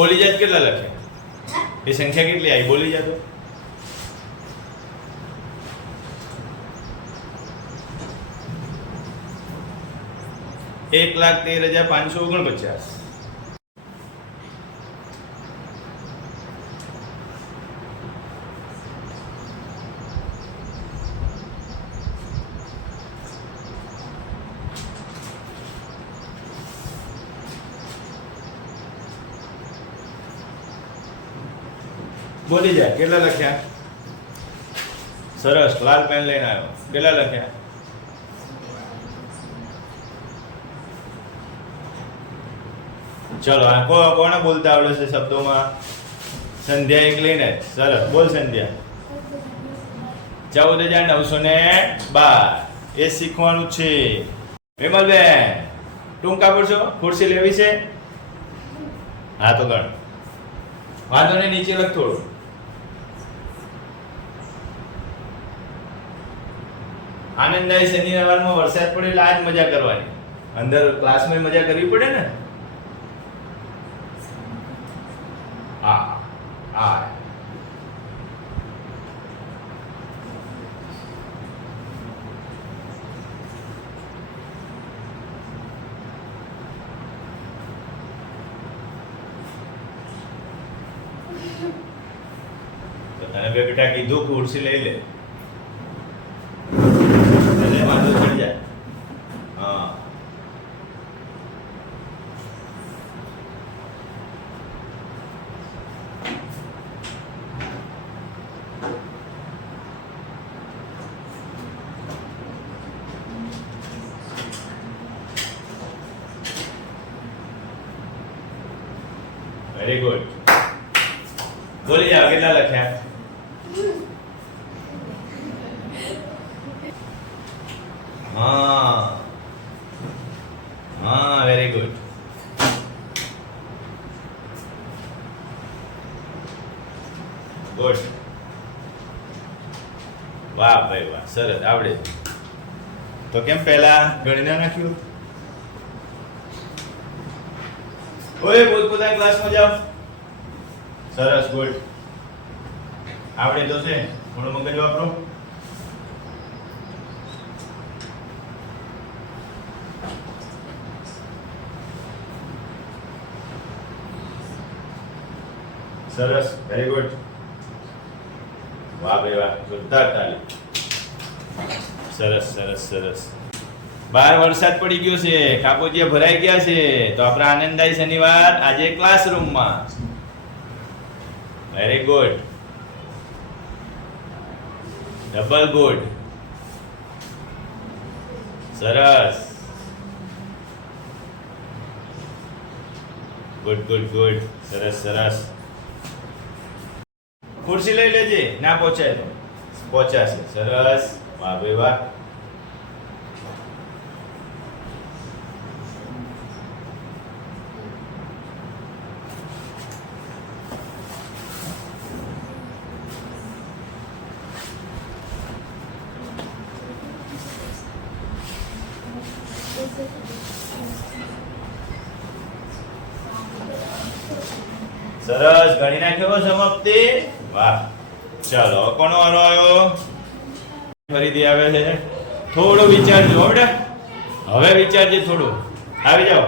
બોલી જાત કેટલા લખ્યા એ સંખ્યા કેટલી આવી? બોલી જાતો. એક લાખ તેર હજાર પાંચસો ઓગણપચાસ. બોલી જાય. કેટલા લખ્યા? સરસ. લાલ પેન લઈને આવ્યો. કેટલા લખ્યા? ચલો, આ કો, કોને બોલતા આવડે છે શબ્દોમાં? સંધ્યા એક લઈને. સરસ. બોલ સંધ્યા. ચૌદ હજાર નવસો ને બાર. એ શીખવાનું છે. વિમલબેન ટૂંકા પડશો ખુરશી લેવી છે? હા તો ગણ વાંધો નહીં, નીચે લખ થોડું. આનંદદાયી શનિ રવિવારમાં વરસાદ પડે એટલે આજ મજા કરવાની. અંદર ક્લાસમાં મજા કરવી પડે ને? હા હા. તને બે બેટા કીધું, કે લઈ લે એટલે વાંધો ચડી જાય હા વેરી ગુડ બોલી જાઓ કેટલા લખ્યા? હા. હા વેરી ગુડ ગુડ વાહ ભાઈ વાહ, સરસ, આવડે. તો કેમ પહેલા ગણીને નાખ્યું? ઓય, પોતપોતાના ક્લાસમાં જાઓ. સરસ ગુડ આવડે તો છે થોડું મગજ વાપરો. સરસ વેરી ગુડ વાહ ભાઈ વાહ, જોરદાર તાલી. સરસ સરસ સરસ. બહાર વરસાદ પડી ગયો છે, કાપોજીયા ભરાઈ ગયા છે, તો આપણા આનંદદાયી શનિવાર આજે ક્લાસરૂમમાં વેરી ગુડ ડબલ ગુડ સરસ ગુડ ગુડ ગુડ સરસ સરસ ખુરશી લઈ લેજે. ના પહોંચાય તો. પહોંચાશે. સરસ વાહ ભાઈ વાહ. સરસ, ગણી નાખ્યો સમાપ્તિ. વાહ. ચાલો કોનો વારો આવ્યો? ફરીથી આવે છે. થોડું વિચારજો હવે હવે વિચારજે થોડું. આવી જાઓ.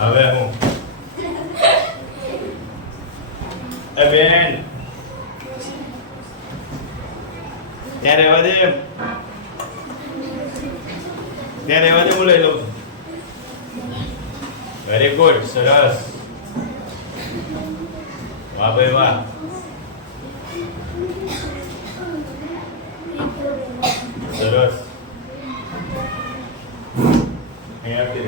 હવે હું. ત્યાં રહેવા દે હું લઈ લઉં વેરી ગુડ સરસ. વાહ ભાઈ વાહ. સરસ. અહીંયા દે.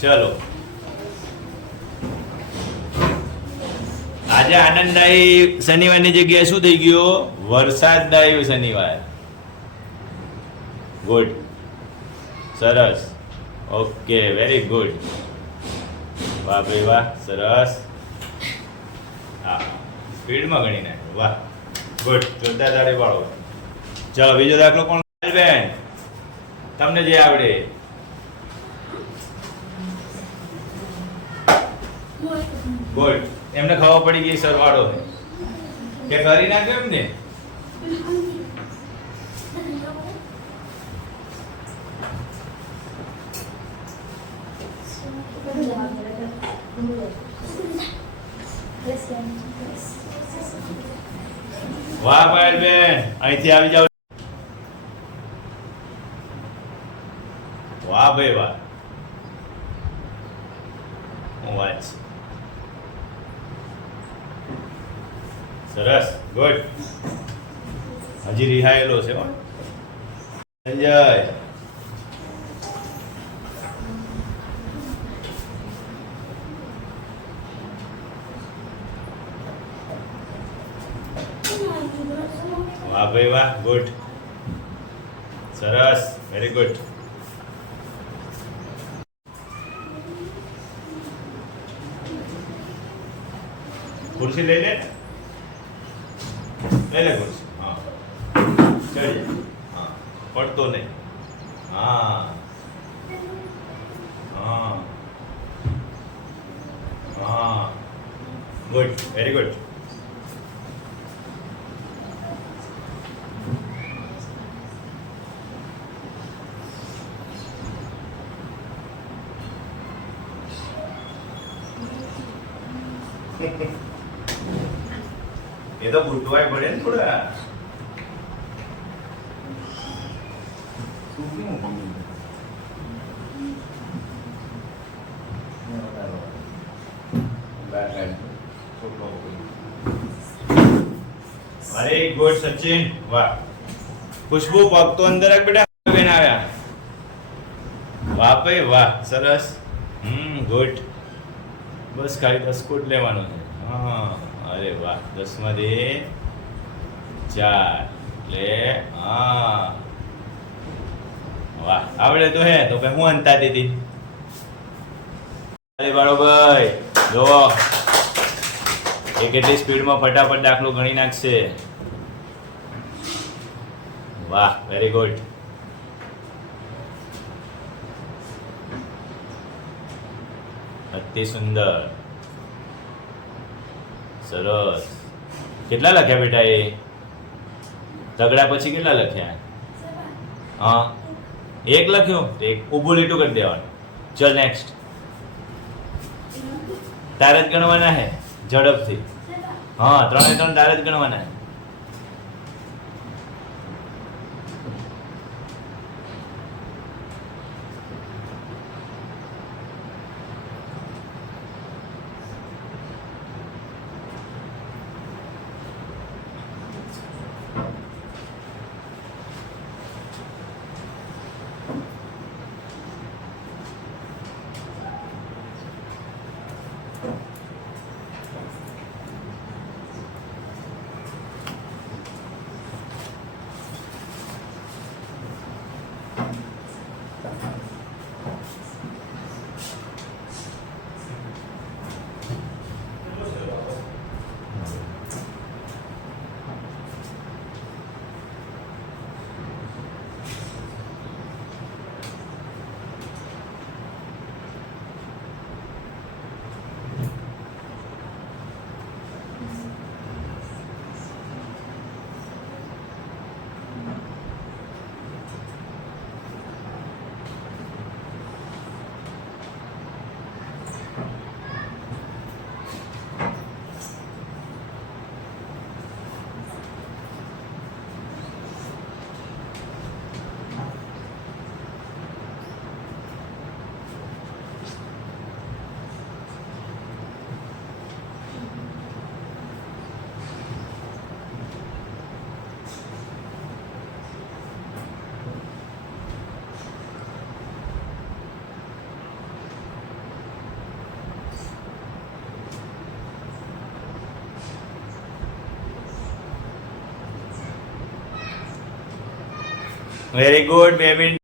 ચલો. આજે આનંદદાયી શનિવારની જગ્યાએ શું થઈ ગયો? વરસાદદાયી શનિવાર. ગુડ સરસ. ઓકે વેરી ગુડ વાહ ભાઈ વાહ, સરસ. હા, સ્પીડમાં ગણી નાખ્યો. વાહ. ગુડ જોરદાર તાળી પાડો ચલો, બીજો દાખલો કોણ બેન. તમને જે આવડે. ગુડ એમને ખબર પડી ગઈ સરવાળો કે કરી નાખ્યો એમને? વાહ, પાયલ બેન, અહીંથી આવી જાવ વાહ, ભાઈ, વાહ હું વાત છે. સરસ ગુડ હજી રિહાયેલો છે સંજય. વાહ ભાઈ વાહ ગુડ સરસ વેરી ગુડ ખુરશી લઈ લે. લઈ લે ખુરશી હા. ચડી. હા. પડતો નહીં. હા. હા. હા. ગુડ. Very good. એ તો બુટવાય પડે ને થોડા. અરે ગુડ સચિન વાહ. ખુશ્બુ પગ તો અંદર રાખ બેટા. બેન આવ્યા. વાહ ભાઈ વાહ સરસ. હમ ગુડ બસ ખાલી બસ કોટ લેવાનો છે. હા. અરે વાહ, દસમાંથી ચાર. એટલે, હા. વાહ, આવડે તો હે, તો ભાઈ હું અંતા દીધી. અરે બાળોભાઈ જો. એ કેટલી સ્પીડમાં ફટાફટ દાખલો ગણી નાખશે. વાહ વેરી ગુડ અતિ સુંદર. સરસ. કેટલા લખ્યા બેટા એ? તગડા પછી કેટલા લખ્યા? હા. એક લખ્યો? એક ઊભું લીટું કરી દેવાનું. ચલ નેક્સ્ટ તારે જ ગણવાના હે? ઝડપથી. હા, ત્રણે ત્રણ તારે જ ગણવાના હે? વેરી ગુડ બે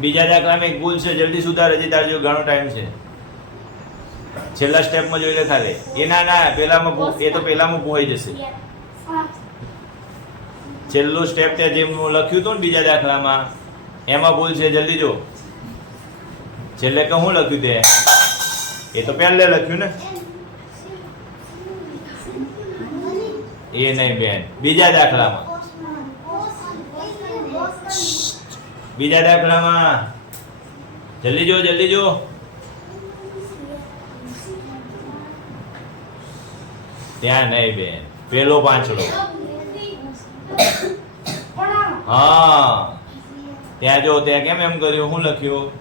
બીજા દાખલામાં એક ભૂલ છે, જલ્દી સુધાર, હજી તારજો ઘણો ટાઈમ છે. છેલ્લા સ્ટેપમાં જોઈ લે ખાલી. એ ના ના, પેલામાં એ તો પેલામાં ભૂવાઈ જશે. છેલ્લું સ્ટેપ તે જેમ લખ્યું હતું ને બીજા દાખલામાં, એમાં ભૂલ છે, જલ્દી જો. છેલ્લે કે હું લખ્યું તે? એ તો પહેલે લખ્યું ને? એ નહીં બેન. બીજા દાખલામાં. બીજા દાખલામાં જલ્દી જો જલ્દી જો. ત્યાં નહીં બેન. પેલો પાંચડો હા. ત્યાં જો, ત્યાં કેમ એમ કર્યું? હું લખ્યું?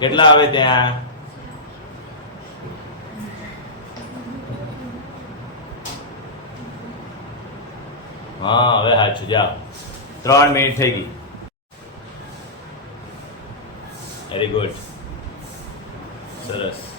કેટલા આવે ત્યાં? હા હવે હાચું જાઓ ત્રણ મિનિટ થઈ ગઈ. વેરી ગુડ સરસ.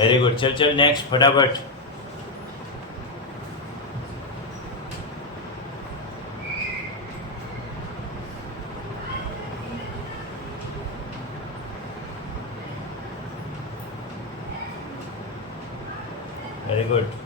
વેરી ગુડ ચલ ચલ નેક્સ્ટ ફટાફટ વેરી ગુડ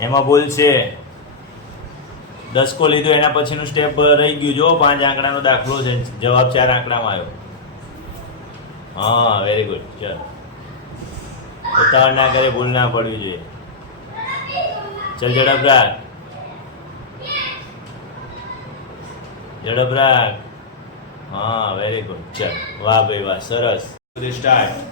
એમાં ભૂલ છે. દસકો લીધો, એના પછીનું સ્ટેપ રહી ગયું. જો, પાંચ આંકડાનો દાખલો છે. જવાબ ચાર આંકડામાં આવ્યો. હા વેરી ગુડ ચલો. ઉતાવળ ના કરે, ભૂલ ના પડવી જોઈએ. ચલ ઝડપ રાખ ઝડપ રાખ હા વેરી ગુડ ચલ. વાહ ભાઈ, વાહ. સરસ. સ્ટાર્ટ